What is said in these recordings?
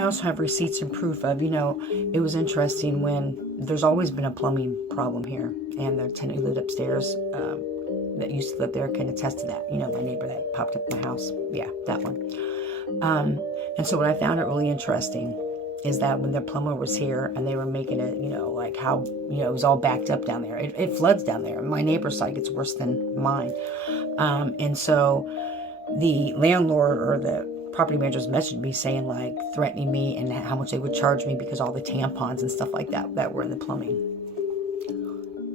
I also have receipts and proof of, it was interesting when there's always been a plumbing problem here. And the tenant who lived upstairs that used to live there can attest to that. My neighbor that popped up my house. Yeah, that one. And so what I found it really interesting is that when the plumber was here and they were making it, like how, it was all backed up down there. It floods down there. My neighbor's side gets worse than mine. And so the landlord or the property managers messaged me saying, like, threatening me and how much they would charge me because all the tampons and stuff like that were in the plumbing.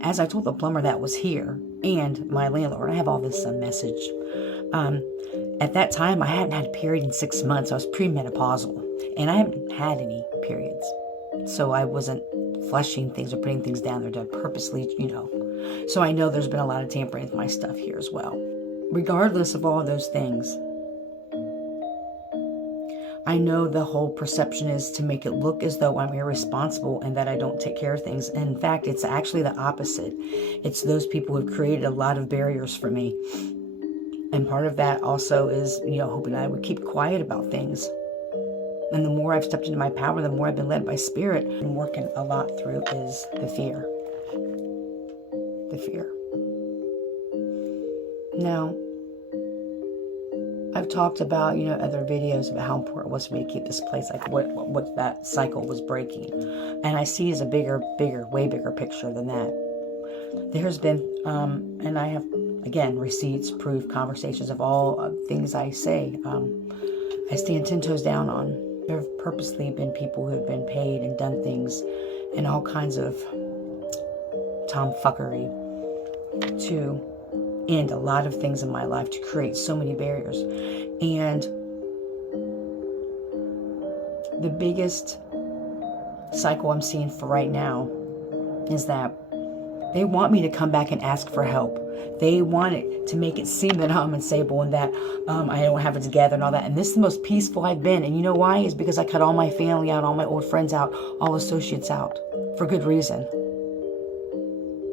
As I told the plumber that was here and my landlord, I have all this message. At that time, I hadn't had a period in 6 months. I was premenopausal, and I haven't had any periods. So I wasn't flushing things or putting things down there to purposely, So I know there's been a lot of tampering with my stuff here as well. Regardless of all of those things, I know the whole perception is to make it look as though I'm irresponsible and that I don't take care of things. And in fact, it's actually the opposite. It's those people who have created a lot of barriers for me. And part of that also is, hoping I would keep quiet about things. And the more I've stepped into my power, the more I've been led by spirit and working a lot through is the fear. The fear. Now, I've talked about, other videos about how important it was for me to keep this place, like what that cycle was breaking. And I see as a bigger, way bigger picture than that. There's been, and I have, again, receipts, proof, conversations of all things I say. I stand 10 toes down on. There have purposely been people who have been paid and done things and all kinds of tomfuckery to end a lot of things in my life, to create so many barriers. And the biggest cycle I'm seeing for right now is that they want me to come back and ask for help. They want it to make it seem that I'm unstable and that I don't have it together and all that. And this is the most peaceful I've been. And you know why? Is because I cut all my family out, all my old friends out, all associates out for good reason.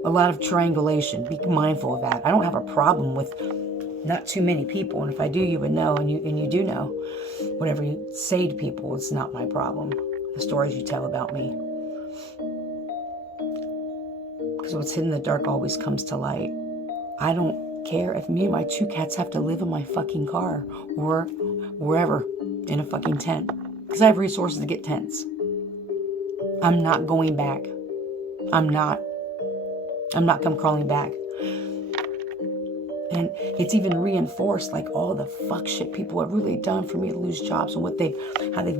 A lot of triangulation. Be mindful of that. I don't have a problem with not too many people. And if I do, you would know. And you do know. Whatever you say to people, it's not my problem. The stories you tell about me. Because what's hidden in the dark always comes to light. I don't care if me and my 2 cats have to live in my fucking car or wherever in a fucking tent. Because I have resources to get tents. I'm not going back. I'm not come crawling back. And it's even reinforced, like all the fuck shit people have really done for me to lose jobs and how they've